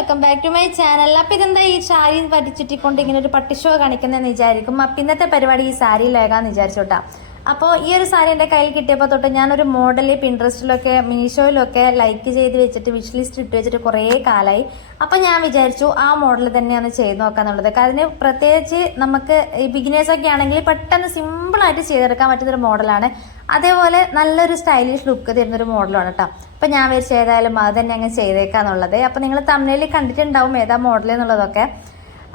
Welcome back to my channel. അപ്പം ഇതെന്താ ഈ സാരി വരച്ചിട്ടിക്കൊണ്ട് ഇങ്ങനെ ഒരു പട്ടിഷോ കാണിക്കുന്നതെന്ന് വിചാരിക്കും. അപ്പം ഇന്നത്തെ പരിപാടി ഈ സാരിയിലാകാന്ന് വിചാരിച്ചോട്ടാ. അപ്പോൾ ഈ ഒരു സാരി എൻ്റെ കയ്യിൽ കിട്ടിയപ്പോൾ തൊട്ട് ഞാനൊരു മോഡൽ പിൻട്രസ്റ്റിലൊക്കെ മീഷോയിലൊക്കെ ലൈക്ക് ചെയ്ത് വെച്ചിട്ട് വിഷ് ലിസ്റ്റ് ഇട്ട് വെച്ചിട്ട് കുറേ കാലമായി. അപ്പം ഞാൻ വിചാരിച്ചു ആ മോഡൽ തന്നെയാണ് ചെയ്ത് നോക്കാന്നുള്ളത്. അതിന് പ്രത്യേകിച്ച് നമുക്ക് ഈ ബിഗിനേഴ്സൊക്കെ ആണെങ്കിൽ പെട്ടെന്ന് സിമ്പിളായിട്ട് ചെയ്തെടുക്കാൻ പറ്റുന്നൊരു മോഡലാണ്. അതേപോലെ നല്ലൊരു സ്റ്റൈലിഷ് ലുക്ക് തരുന്നൊരു മോഡലാണ് കേട്ടോ. അപ്പം ഞാൻ വിചാരിച്ചു ഏതായാലും അത് തന്നെ അങ്ങ് ചെയ്തേക്കാന്നുള്ളത്. അപ്പം നിങ്ങൾ തമിഴിൽ കണ്ടിട്ടുണ്ടാവും ഏതാ മോഡൽ എന്നുള്ളതൊക്കെ.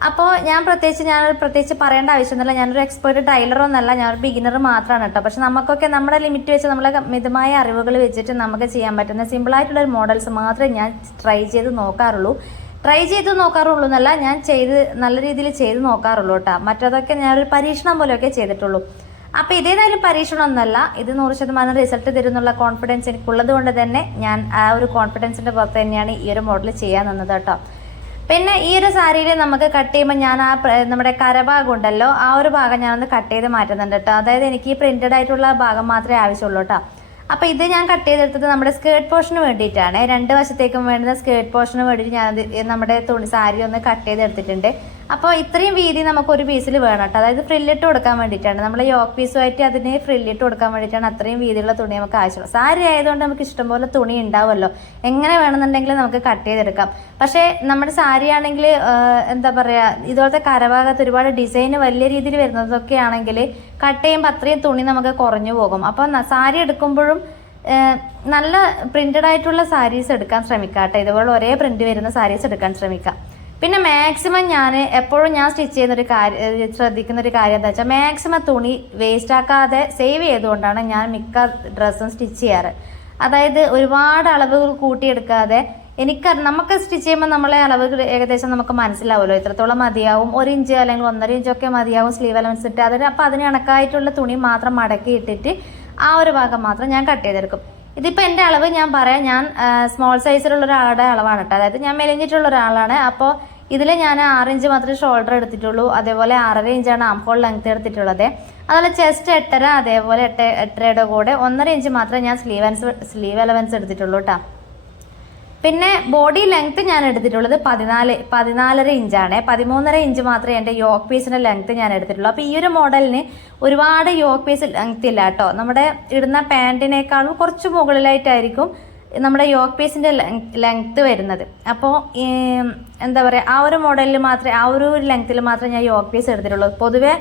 അപ്പോൾ ഞാനൊരു പ്രത്യേകിച്ച് പറയേണ്ട ആവശ്യമൊന്നുമില്ല. ഞാനൊരു എക്സ്പേർട്ട് ടൈലറൊന്നുമല്ല, ഞാനൊരു ബിഗിനർ മാത്രമാണ് കേട്ടോ. പക്ഷെ നമുക്കൊക്കെ നമ്മുടെ ലിമിറ്റ് വെച്ച് നമ്മളെ മിതമായ അറിവുകൾ വെച്ചിട്ട് നമുക്ക് ചെയ്യാൻ പറ്റുന്ന സിമ്പിളായിട്ടുള്ളൊരു മോഡൽസ് മാത്രമേ ഞാൻ ട്രൈ ചെയ്ത് നോക്കാറുള്ളൂ എന്നല്ല, ഞാൻ നല്ല രീതിയിൽ ചെയ്ത് നോക്കാറുള്ളൂ കേട്ടോ. മറ്റതൊക്കെ ഞാനൊരു പരീക്ഷണം പോലെയൊക്കെ ചെയ്തിട്ടുള്ളൂ. അപ്പോൾ ഇതേതായാലും പരീക്ഷണമൊന്നുമല്ല, ഇത് 100% റിസൾട്ട് തരുന്നുള്ള കോൺഫിഡൻസ് എനിക്കുള്ളത് കൊണ്ട് തന്നെ ഞാൻ ആ ഒരു കോൺഫിഡൻസിൻ്റെ പുറത്ത് തന്നെയാണ് ഈ ഒരു മോഡൽ ചെയ്യാൻ നിന്നത് കേട്ടോ. പിന്നെ ഈ ഒരു സാരിയിൽ നമുക്ക് കട്ട് ചെയ്യുമ്പോൾ ഞാൻ നമ്മുടെ കരഭാഗം ഉണ്ടല്ലോ, ആ ഒരു ഭാഗം ഞാനൊന്ന് കട്ട് ചെയ്ത് മാറ്റുന്നുണ്ട് കേട്ടോ. അതായത് എനിക്ക് ഈ പ്രിന്റഡ് ആയിട്ടുള്ള ഭാഗം മാത്രമേ ആവശ്യമുള്ളൂ കേട്ടോ. അപ്പോൾ ഇത് ഞാൻ കട്ട് ചെയ്തെടുത്തത് നമ്മുടെ സ്കേർട്ട് പോർഷന് വേണ്ടിയിട്ടാണ്. രണ്ട് വശത്തേക്കും വേണ്ടുന്ന സ്കേർട്ട് പോർഷന് വേണ്ടിയിട്ട് ഞാൻ നമ്മുടെ സാരി ഒന്ന് കട്ട് ചെയ്തെടുത്തിട്ടുണ്ട്. അപ്പോൾ ഇത്രയും വീതി നമുക്കൊരു പീസിൽ വേണം കേട്ടോ. അതായത് ഫ്രില്ലിട്ട് കൊടുക്കാൻ വേണ്ടിയിട്ടാണ്, നമ്മൾ യോക്ക് പീസുമായിട്ട് അതിന് ഫ്രില്ലിട്ട് കൊടുക്കാൻ വേണ്ടിയിട്ടാണ് അത്രയും വീതിയുള്ള തുണി നമുക്ക് ആവശ്യമുള്ളൂ. സാരി ആയതുകൊണ്ട് നമുക്ക് ഇഷ്ടംപോലെ തുണി ഉണ്ടാവുമല്ലോ, എങ്ങനെ വേണമെന്നുണ്ടെങ്കിൽ നമുക്ക് കട്ട് ചെയ്തെടുക്കാം. പക്ഷേ നമ്മുടെ സാരി ആണെങ്കിൽ എന്താ പറയുക, ഇതുപോലത്തെ കരഭാഗത്ത് ഒരുപാട് ഡിസൈൻ വലിയ രീതിയിൽ വരുന്നതൊക്കെ ആണെങ്കിൽ കട്ട് ചെയ്യുമ്പോൾ അത്രയും തുണി നമുക്ക് കുറഞ്ഞു പോകും. അപ്പോൾ സാരി എടുക്കുമ്പോഴും നല്ല പ്രിന്റഡ് ആയിട്ടുള്ള സാരീസ് എടുക്കാൻ ശ്രമിക്കാം കേട്ടോ. ഇതുപോലെ ഒരേ പ്രിന്റ് വരുന്ന സാരീസ് എടുക്കാൻ ശ്രമിക്കാം. പിന്നെ മാക്സിമം ഞാൻ എപ്പോഴും സ്റ്റിച്ച് ചെയ്യുന്നൊരു ശ്രദ്ധിക്കുന്നൊരു കാര്യം എന്താ വെച്ചാൽ, മാക്സിമം തുണി വേസ്റ്റ് ആക്കാതെ സേവ് ചെയ്തുകൊണ്ടാണ് ഞാൻ മിക്ക ഡ്രസ്സും സ്റ്റിച്ച് ചെയ്യാറ്. അതായത് ഒരുപാട് അളവുകൾ കൂട്ടിയെടുക്കാതെ നമുക്ക് സ്റ്റിച്ച് ചെയ്യുമ്പോൾ നമ്മളെ അളവുകൾ ഏകദേശം നമുക്ക് മനസ്സിലാവുമല്ലോ, എത്രത്തോളം മതിയാവും. 1 ഇഞ്ച് അല്ലെങ്കിൽ 1.5 ഇഞ്ചൊക്കെ മതിയാവും സ്ലീവ് അലവൻസ് ഇട്ട്. അപ്പോൾ അതിന് കണക്കായിട്ടുള്ള തുണി മാത്രം മടക്കി ഇട്ടിട്ട് ആ ഒരു ഭാഗം മാത്രം ഞാൻ കട്ട് ചെയ്തെടുക്കും. ഇതിപ്പോൾ എൻ്റെ അളവ് ഞാൻ പറയാം, ഞാൻ സ്മോൾ സൈസിലുള്ള ഒരാളുടെ അളവാണ് കേട്ടോ. അതായത് ഞാൻ മെലിഞ്ഞിട്ടുള്ള ഒരാളാണ്. അപ്പോൾ ഇതിൽ ഞാൻ 6 ഇഞ്ച് മാത്രമേ ഷോൾഡർ എടുത്തിട്ടുള്ളൂ. അതേപോലെ 6.5 ഇഞ്ചാണ് ആം ഹോൾ ലെങ്ത് എടുത്തിട്ടുള്ളത്. അതുപോലെ ചെസ്റ്റ് 8.5, അതേപോലെ 8.5യുടെ കൂടെ 1.5 ഇഞ്ച് മാത്രമേ ഞാൻ സ്ലീവ് അലവൻസ് എടുത്തിട്ടുള്ളൂ കേട്ടോ. പിന്നെ ബോഡി ലെങ്ത് ഞാൻ എടുത്തിട്ടുള്ളത് 14.5 ഇഞ്ചാണ്. 13.5 ഇഞ്ച് മാത്രമേ എൻ്റെ യോക്ക് പീസിൻ്റെ ലെങ്ത് ഞാൻ എടുത്തിട്ടുള്ളൂ. അപ്പോൾ ഈ ഒരു മോഡലിന് ഒരുപാട് യോക്ക് പീസ് ലെങ്ത് ഇല്ല കേട്ടോ. നമ്മുടെ ഇടുന്ന പാൻറ്റിനേക്കാളും കുറച്ച് മുകളിലായിട്ടായിരിക്കും നമ്മുടെ യോക്ക് പീസിൻ്റെ ലെങ്ത് വരുന്നത്. അപ്പോൾ എന്താ പറയുക, ആ ഒരു മോഡലിൽ മാത്രമേ, ആ ഒരു ലെങ്ത്തിൽ മാത്രമേ ഞാൻ യോക്ക് പീസ് എടുത്തിട്ടുള്ളൂ. പൊതുവേ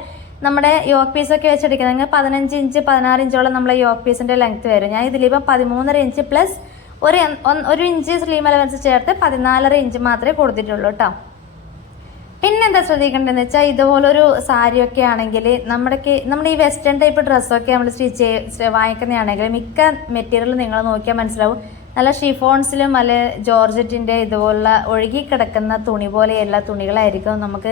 നമ്മുടെ യോക്ക് പീസൊക്കെ വെച്ചെടുക്കുന്നത് 15 ഇഞ്ച് 16 ഇഞ്ചോളം നമ്മളെ യോക്ക് പീസിൻ്റെ ലെങ്ത് വരും. ഞാൻ ഇതിലിപ്പോൾ 13.5 ഇഞ്ച് പ്ലസ് ഒരു ഇഞ്ച് സ്ലീവ് അലവൻസ് ചേർത്ത് 14.5 ഇഞ്ച് മാത്രമേ കൊടുത്തിട്ടുള്ളൂ കേട്ടോ. പിന്നെന്താ ശ്രദ്ധിക്കേണ്ടതെന്ന് വെച്ചാൽ, ഇതുപോലൊരു സാരിയൊക്കെ ആണെങ്കിൽ നമ്മുടെ ഈ വെസ്റ്റേൺ ടൈപ്പ് ഡ്രസ്സൊക്കെ നമ്മൾ വാങ്ങിക്കുന്നതാണെങ്കിൽ മിക്ക മെറ്റീരിയൽ നിങ്ങൾ നോക്കിയാൽ മനസ്സിലാവും, നല്ല ഷിഫോൺസിലും നല്ല ജോർജറ്റിൻ്റെ ഇതുപോലുള്ള ഒഴുകി കിടക്കുന്ന തുണി പോലെയുള്ള തുണികളായിരിക്കും നമുക്ക്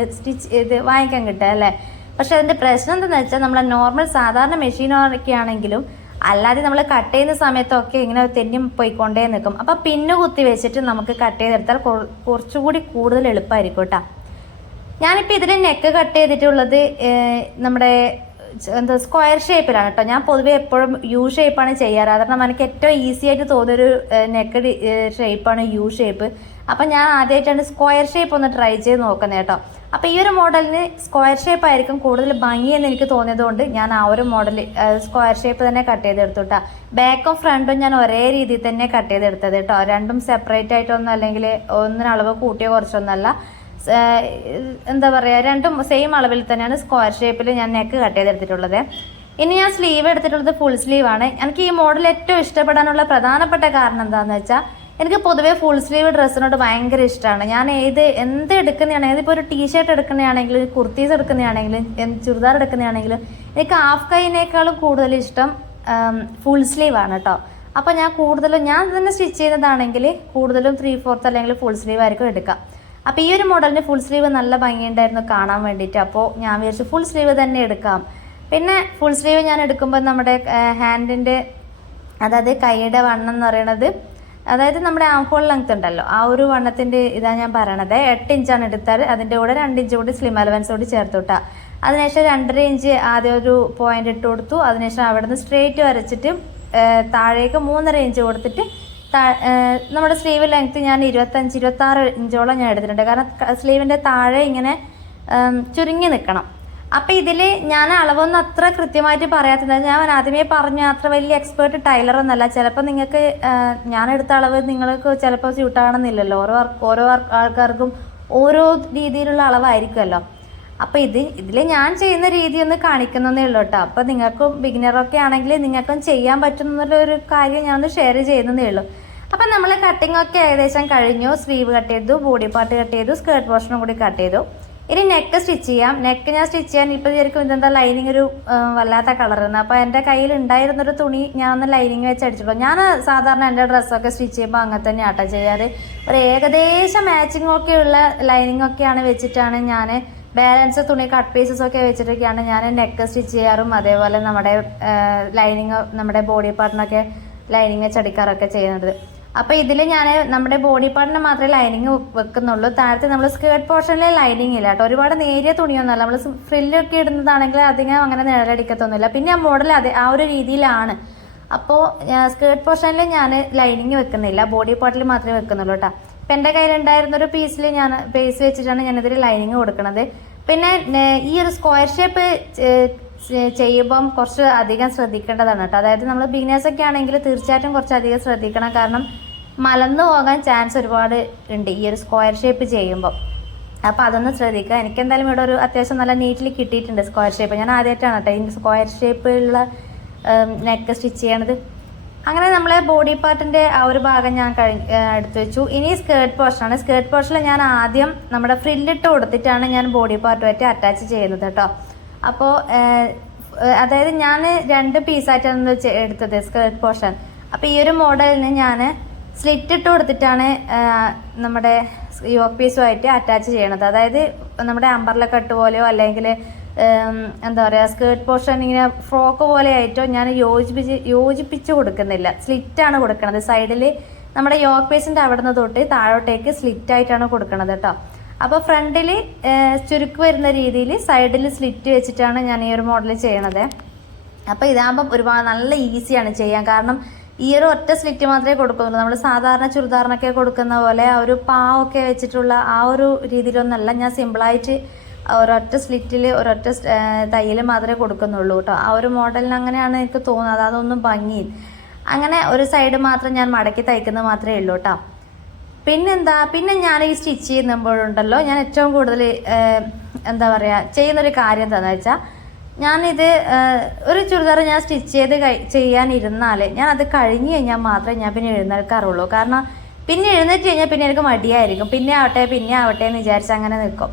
വാങ്ങിക്കാൻ കിട്ടുക അല്ലേ. പക്ഷെ അതിൻ്റെ പ്രശ്നം എന്താണെന്ന് വെച്ചാൽ, നമ്മളെ നോർമൽ സാധാരണ മെഷീനൊക്കെ ആണെങ്കിലും അല്ലാതെ നമ്മൾ കട്ട് ചെയ്യുന്ന സമയത്തൊക്കെ ഇങ്ങനെ തെന്നി പോയിക്കൊണ്ടേ നിൽക്കും. അപ്പോൾ പിന്നു കുത്തി വെച്ചിട്ട് നമുക്ക് കട്ട് ചെയ്തെടുത്താൽ കുറച്ചുകൂടി കൂടുതൽ എളുപ്പമായിരിക്കും കേട്ടോ. ഞാനിപ്പോൾ ഇതിൽ നെക്ക് കട്ട് ചെയ്തിട്ടുള്ളത് നമ്മുടെ സ്ക്വയർ ഷേപ്പിലാണ് കേട്ടോ. ഞാൻ പൊതുവെ എപ്പോഴും യു ഷേപ്പാണ് ചെയ്യാറ്. കാരണം എനിക്ക് ഏറ്റവും ഈസി ആയിട്ട് തോന്നിയൊരു നെക്ക് ഷേപ്പാണ് യു ഷേപ്പ്. അപ്പം ഞാൻ ആദ്യമായിട്ടാണ് സ്ക്വയർ ഷേപ്പ് ഒന്ന് ട്രൈ ചെയ്ത് നോക്കുന്നത് കേട്ടോ. അപ്പോൾ ഈ ഒരു മോഡലിന് സ്ക്വയർ ഷേപ്പ് ആയിരിക്കും കൂടുതൽ ഭംഗിയെന്ന് എനിക്ക് തോന്നിയതുകൊണ്ട് ഞാൻ ആ ഒരു മോഡൽ സ്ക്വയർ ഷേപ്പ് തന്നെ കട്ട് ചെയ്തെടുത്തു കേട്ടോ. ബാക്കും ഫ്രണ്ടും ഞാൻ ഒരേ രീതിയിൽ തന്നെ കട്ട് ചെയ്തെടുത്തത് കേട്ടോ. രണ്ടും സെപ്പറേറ്റ് ആയിട്ടൊന്നും അല്ലെങ്കിൽ ഒന്നിനളവ് കൂട്ടിയോ കുറച്ചൊന്നല്ല, എന്താ പറയുക, രണ്ടും സെയിം അളവിൽ തന്നെയാണ് സ്ക്വയർ ഷേപ്പിൽ ഞാൻ നെക്ക് കട്ട് ചെയ്തെടുത്തിട്ടുള്ളത്. ഇനി ഞാൻ സ്ലീവ് എടുത്തിട്ടുള്ളത് ഫുൾ സ്ലീവാണ്. എനിക്ക് ഈ മോഡൽ ഏറ്റവും ഇഷ്ടപ്പെടാനുള്ള പ്രധാനപ്പെട്ട കാരണം എന്താണെന്ന് വെച്ചാൽ, എനിക്ക് പൊതുവേ ഫുൾ സ്ലീവ് ഡ്രസ്സിനോട് ഭയങ്കര ഇഷ്ടമാണ്. ഞാൻ എന്ത് എടുക്കുന്നതാണെങ്കിലും, ഇപ്പോൾ ഒരു ടീഷർട്ട് എടുക്കുന്നതാണെങ്കിലും കുർത്തീസ് എടുക്കുന്നതാണെങ്കിലും ചുരിദാർ എടുക്കുന്നതാണെങ്കിലും എനിക്ക് ഹാഫ് കൈനേക്കാളും കൂടുതൽ ഇഷ്ടം ഫുൾ സ്ലീവാണ് കേട്ടോ. അപ്പോൾ ഞാൻ തന്നെ സ്റ്റിച്ച് ചെയ്യുന്നതാണെങ്കിൽ കൂടുതലും 3/4 അല്ലെങ്കിൽ ഫുൾ സ്ലീവ് ആയിരിക്കും എടുക്കുക. അപ്പോൾ ഈ ഒരു മോഡലിന് ഫുൾ സ്ലീവ് നല്ല ഭംഗിയുണ്ടായിരുന്നു കാണാൻ വേണ്ടിയിട്ട്. അപ്പോൾ ഞാൻ വിചാരിച്ചു ഫുൾ സ്ലീവ് തന്നെ എടുക്കാം. പിന്നെ ഫുൾ സ്ലീവ് ഞാൻ എടുക്കുമ്പോൾ നമ്മുടെ ഹാൻഡിൻ്റെ, അതായത് കൈയുടെ വണ്ണം എന്ന് പറയണത്, അതായത് നമ്മുടെ ആം ഹോൾ ലെങ്ത് ഉണ്ടല്ലോ, ആ ഒരു വണ്ണത്തിൻ്റെ ഇതാണ് ഞാൻ പറയണത്. 8 ഇഞ്ചാണ് എടുത്താൽ അതിൻ്റെ കൂടെ 2 ഇഞ്ച് കൂടി സ്ലിം അലവൻസ് കൂടി ചേർത്ത് വിട്ടാൽ, അതിനുശേഷം 2.5 ഇഞ്ച് ആദ്യം ഒരു പോയിന്റ് ഇട്ട് കൊടുത്തു. അതിനുശേഷം അവിടെ നിന്ന് സ്ട്രേറ്റ് വരച്ചിട്ട് താഴേക്ക് 3.5 ഇഞ്ച് കൊടുത്തിട്ട് നമ്മുടെ സ്ലീവ് ലെങ്ത്ത് ഞാൻ 25-26 ഇഞ്ചോളം ഞാൻ എടുത്തിട്ടുണ്ട്. കാരണം സ്ലീവിൻ്റെ താഴെ ഇങ്ങനെ ചുരുങ്ങി നിൽക്കണം. അപ്പോൾ ഇതിൽ ഞാൻ അളവൊന്നും അത്ര കൃത്യമായിട്ട് പറയാത്തത്, ഞാൻ ആദ്യമേ പറഞ്ഞു അത്ര വലിയ എക്സ്പേർട്ട് ടൈലറൊന്നുമല്ല. ചിലപ്പോൾ നിങ്ങൾക്ക് ഞാനെടുത്ത അളവ് നിങ്ങൾക്ക് ചിലപ്പോൾ സ്യൂട്ടാകണമെന്നില്ലല്ലോ. ഓരോ ആൾക്കാർക്കും ഓരോ രീതിയിലുള്ള അളവായിരിക്കുമല്ലോ. അപ്പോൾ ഇതിൽ ഞാൻ ചെയ്യുന്ന രീതി ഒന്ന് കാണിക്കുന്നതേ ഉള്ളൂ കേട്ടോ. അപ്പോൾ നിങ്ങൾക്കും ബിഗിനറൊക്കെ ആണെങ്കിൽ നിങ്ങൾക്കും ചെയ്യാൻ പറ്റുന്നുള്ളൊരു കാര്യം ഞാനൊന്ന് ഷെയർ ചെയ്യുന്നതേ ഉള്ളൂ. അപ്പം നമ്മൾ കട്ടിംഗ് ഒക്കെ ഏകദേശം കഴിഞ്ഞു. സ്ലീവ് കട്ട് ചെയ്തു, ബോഡി പാർട്ട് കട്ട് ചെയ്തു, സ്കേർട്ട് പോർഷനും കൂടി കട്ട് ചെയ്തു. ഇനി നെക്ക് സ്റ്റിച്ച് ചെയ്യാം. നെക്ക് ഞാൻ സ്റ്റിച്ച് ചെയ്യാൻ ഇപ്പോൾ ശരിക്കും ഇതെന്താ ലൈനിങ് ഒരു വല്ലാത്ത കളറുണ്ട്. അപ്പോൾ എൻ്റെ കയ്യിൽ ഉണ്ടായിരുന്നൊരു തുണി ഞാനൊന്ന് ലൈനിങ് വെച്ച് അടിച്ചിട്ടുള്ളൂ. ഞാൻ സാധാരണ എൻ്റെ ഡ്രസ്സൊക്കെ സ്റ്റിച്ച് ചെയ്യുമ്പോൾ അങ്ങനെ തന്നെ ആട്ടോ ചെയ്യാറ്. ഒരു ഏകദേശം മാച്ചിങ് ഒക്കെയുള്ള ലൈനിങ് ഒക്കെയാണ് വെച്ചിട്ടാണ് ഞാൻ ബാലൻസ് തുണി കട്ട് പീസസ് ഒക്കെ വെച്ചിട്ടൊക്കെയാണ് ഞാൻ നെക്ക് സ്റ്റിച്ച് ചെയ്യാറും അതേപോലെ നമ്മുടെ ലൈനിങ് നമ്മുടെ ബോഡി പാർട്ടിനൊക്കെ ലൈനിങ് വെച്ച് അടിക്കാറൊക്കെ ചെയ്യുന്നത്. അപ്പോൾ ഇതിൽ ഞാൻ നമ്മുടെ ബോഡി പാർട്ടിന് മാത്രമേ ലൈനിങ് വെക്കുന്നുള്ളൂ. താഴത്തെ നമ്മൾ സ്കേർട്ട് പോർഷനിൽ ലൈനിങ് ഇല്ല കേട്ടോ. ഒരുപാട് നേരിയ തുണിയൊന്നുമല്ല. നമ്മൾ ഫ്രില്ലൊക്കെ ഇടുന്നതാണെങ്കിൽ അധികം അങ്ങനെ നിഴലടിക്കത്തൊന്നുമില്ല. പിന്നെ ആ മോഡൽ ആ ഒരു രീതിയിലാണ്. അപ്പോൾ സ്കേർട്ട് പോർഷനിൽ ഞാൻ ലൈനിങ് വെക്കുന്നില്ല, ബോഡി പാർട്ടിൽ മാത്രമേ വെക്കുന്നുള്ളൂ കേട്ടോ. അപ്പം എൻ്റെ കയ്യിലുണ്ടായിരുന്നൊരു പീസിൽ ഞാൻ ബേസ് വെച്ചിട്ടാണ് ഞാനിതിൽ ലൈനിങ് കൊടുക്കുന്നത്. പിന്നെ ഈ ഒരു സ്ക്വയർ ഷേപ്പ് ചെയ്യുമ്പം കുറച്ച് അധികം ശ്രദ്ധിക്കേണ്ടതാണ് കേട്ടോ. അതായത് നമ്മൾ ബിഗിനേഴ്സൊക്കെ ആണെങ്കിൽ തീർച്ചയായിട്ടും കുറച്ചധികം ശ്രദ്ധിക്കണം. കാരണം മലന്നു പോകാൻ ചാൻസ് ഒരുപാട് ഉണ്ട് ഈ ഒരു സ്ക്വയർ ഷേപ്പ് ചെയ്യുമ്പോൾ. അപ്പോൾ അതൊന്ന് ശ്രദ്ധിക്കുക. എനിക്കെന്തായാലും ഇവിടെ ഒരു അത്യാവശ്യം നല്ല നീറ്റിൽ കിട്ടിയിട്ടുണ്ട് സ്ക്വയർ ഷേപ്പ്. ഞാൻ ആദ്യമായിട്ടാണ് കേട്ടോ ഈ സ്ക്വയർ ഷേപ്പുള്ള നെക്ക് സ്റ്റിച്ച് ചെയ്യണത്. അങ്ങനെ നമ്മളെ ബോഡി പാർട്ടിൻ്റെ ആ ഒരു ഭാഗം ഞാൻ എടുത്തു വെച്ചു. ഇനി സ്കേർട്ട് പോർഷനാണ്. സ്കേർട്ട് പോർഷനിൽ ഞാൻ ആദ്യം നമ്മുടെ ഫ്രില്ലിട്ട് കൊടുത്തിട്ടാണ് ഞാൻ ബോഡി പാർട്ടുമായിട്ട് അറ്റാച്ച് ചെയ്യുന്നത് കേട്ടോ. അപ്പോൾ അതായത് ഞാൻ 2 പീസായിട്ടാണ് എടുത്തത് സ്കേർട്ട് പോർഷൻ. അപ്പോൾ ഈ ഒരു മോഡലിന് ഞാൻ സ്ലിറ്റ് ഇട്ട് കൊടുത്തിട്ടാണ് നമ്മുടെ യോക്ക് പീസുമായിട്ട് അറ്റാച്ച് ചെയ്യണത്. അതായത് നമ്മുടെ അമ്പർല കട്ട് പോലെയോ അല്ലെങ്കിൽ എന്താ പറയുക സ്കേർട്ട് പോർഷൻ ഇങ്ങനെ ഫ്രോക്ക് പോലെ ആയിട്ടോ ഞാൻ യോജിപ്പിച്ച് കൊടുക്കുന്നില്ല. സ്ലിറ്റാണ് കൊടുക്കുന്നത്. സൈഡിൽ നമ്മുടെ യോക്ക് പീസിൻ്റെ അവിടെ നിന്ന് തൊട്ട് താഴോട്ടേക്ക് സ്ലിറ്റായിട്ടാണ് കൊടുക്കുന്നത് കേട്ടോ. അപ്പോൾ ഫ്രണ്ടിൽ ചുരുക്ക് വരുന്ന രീതിയിൽ സൈഡിൽ സ്ലിറ്റ് വെച്ചിട്ടാണ് ഞാൻ ഈ ഒരു മോഡൽ ചെയ്യണത്. അപ്പോൾ ഇതാകുമ്പം ഒരുപാട് നല്ല ഈസിയാണ് ചെയ്യാൻ. കാരണം ഈ ഒരു ഒറ്റ സ്ലിറ്റ് മാത്രമേ കൊടുക്കുന്നുള്ളൂ. നമ്മൾ സാധാരണ ചുരിദാറിനൊക്കെ കൊടുക്കുന്ന പോലെ ആ ഒരു പാവൊക്കെ വെച്ചിട്ടുള്ള ആ ഒരു രീതിയിലൊന്നല്ല. ഞാൻ സിമ്പിളായിട്ട് ഒരൊറ്റ സ്ലിറ്റിൽ ഒരൊറ്റ തയ്യൽ മാത്രമേ കൊടുക്കുന്നുള്ളൂ കേട്ടോ. ആ ഒരു മോഡലിന് അങ്ങനെയാണ് എനിക്ക് തോന്നുന്നത്. അതൊന്നും ഭംഗി അങ്ങനെ ഒരു സൈഡ് മാത്രം ഞാൻ മടക്കി തയ്ക്കുന്നത് മാത്രമേ ഉള്ളൂ കേട്ടോ. പിന്നെ ഞാൻ ഈ സ്റ്റിച്ച് ചെയ്യുമ്പോഴുണ്ടല്ലോ ഞാൻ ഏറ്റവും കൂടുതൽ എന്താ പറയുക ചെയ്യുന്നൊരു കാര്യം എന്താണെന്ന് വെച്ചാൽ, ഞാനിത് ഒരു ചുരിദാർ ഞാൻ സ്റ്റിച്ച് ചെയ്ത് ചെയ്യാനിരുന്നാൽ ഞാൻ അത് കഴിഞ്ഞ് കഴിഞ്ഞാൽ മാത്രമേ ഞാൻ പിന്നെ എഴുന്നേൽക്കാറുള്ളൂ. കാരണം പിന്നെ എഴുന്നേറ്റ് കഴിഞ്ഞാൽ പിന്നെ എനിക്ക് മടിയായിരിക്കും. പിന്നെ ആവട്ടെ എന്ന് വിചാരിച്ച് അങ്ങനെ നിൽക്കും.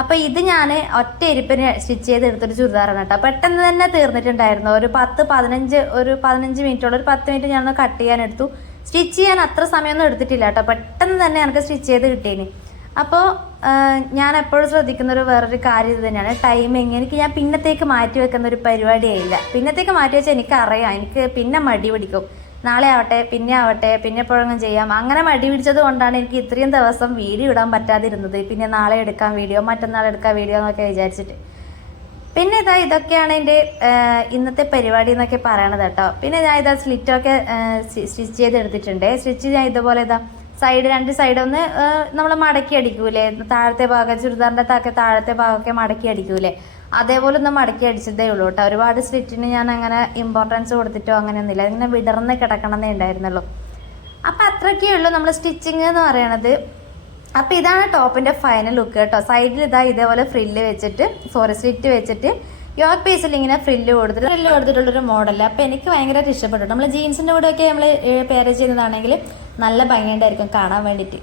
അപ്പോൾ ഇത് ഞാൻ ഒറ്റ ഇരിപ്പിന് സ്റ്റിച്ച് ചെയ്ത് എടുത്തൊരു ചുരിദാറാണ് കേട്ടോ. പെട്ടെന്ന് തന്നെ തീർന്നിട്ടുണ്ടായിരുന്നു. ഒരു 15 മിനിറ്റോളം, ഒരു 10 മിനിറ്റ് ഞാനൊന്ന് കട്ട് ചെയ്യാൻ എടുത്തു. സ്റ്റിച്ച് ചെയ്യാൻ അത്ര സമയമൊന്നും എടുത്തിട്ടില്ല കേട്ടോ. പെട്ടെന്ന് തന്നെ എനിക്ക് സ്റ്റിച്ച് ചെയ്ത് കിട്ടീന്. അപ്പോൾ ഞാൻ എപ്പോഴും ശ്രദ്ധിക്കുന്നൊരു വേറൊരു കാര്യം ഇത് തന്നെയാണ്, ടൈമിങ്. ഞാൻ പിന്നത്തേക്ക് മാറ്റി വെക്കുന്ന ഒരു പരിപാടിയായില്ല. പിന്നത്തേക്ക് മാറ്റി വെച്ചാൽ എനിക്കറിയാം എനിക്ക് പിന്നെ മടി പിടിക്കും. നാളെ ആവട്ടെ, പിന്നെ എപ്പോഴെങ്കിലും ചെയ്യാം. അങ്ങനെ മടി പിടിച്ചത് കൊണ്ടാണ് എനിക്ക് ഇത്രയും ദിവസം വീഡിയോ ഇടാൻ പറ്റാതിരുന്നത്. പിന്നെ നാളെ എടുക്കാം വീഡിയോ, മറ്റന്നാൾ എടുക്കാം വീഡിയോ എന്നൊക്കെ വിചാരിച്ചിട്ട്. പിന്നെ ഇതൊക്കെയാണ് എൻ്റെ ഇന്നത്തെ പരിപാടി എന്നൊക്കെ പറയണത് കേട്ടോ. പിന്നെ ഞാൻ സ്ലിറ്റൊക്കെ സ്റ്റിച്ച് ചെയ്തെടുത്തിട്ടുണ്ട്. ഞാൻ ഇതുപോലെ സൈഡ് 2 സൈഡ് ഒന്ന് നമ്മൾ മടക്കി അടിക്കൂലേ, താഴത്തെ ഭാഗം ചുരിദാറിൻ്റെ താഴത്തെ ഭാഗമൊക്കെ മടക്കി അടിക്കൂലേ, അതേപോലെ ഒന്ന് മടക്കി അടിച്ചതേ ഉള്ളൂ കേട്ടോ. ഒരുപാട് സ്ലിറ്റിന് ഞാൻ അങ്ങനെ ഇമ്പോർട്ടൻസ് കൊടുത്തിട്ടോ അങ്ങനെയൊന്നുമില്ല. ഇങ്ങനെ വിടർന്ന് കിടക്കണമെന്നേ ഉണ്ടായിരുന്നുള്ളൂ. അപ്പം അത്രയൊക്കെ ഉള്ളൂ നമ്മൾ സ്റ്റിച്ചിങ് എന്ന് പറയണത്. അപ്പോൾ ഇതാണ് ടോപ്പിൻ്റെ ഫൈനൽ ലുക്ക് കേട്ടോ. സൈഡിൽ ഇതേപോലെ സ്ലിറ്റ് വെച്ചിട്ട് യോക്ക് പീസിൽ ഇങ്ങനെ ഫ്രില്ല് കൊടുത്തിട്ടുള്ളൊരു മോഡൽ. അപ്പോൾ എനിക്ക് ഭയങ്കരമായിട്ട് ഇഷ്ടപ്പെട്ടു. നമ്മൾ ജീൻസിൻ്റെ കൂടെയൊക്കെ നമ്മൾ പെയർ ചെയ്യുന്നതാണെങ്കിൽ നല്ല ഭംഗിയുണ്ടായിരിക്കും കാണാൻ വേണ്ടിയിട്ട്.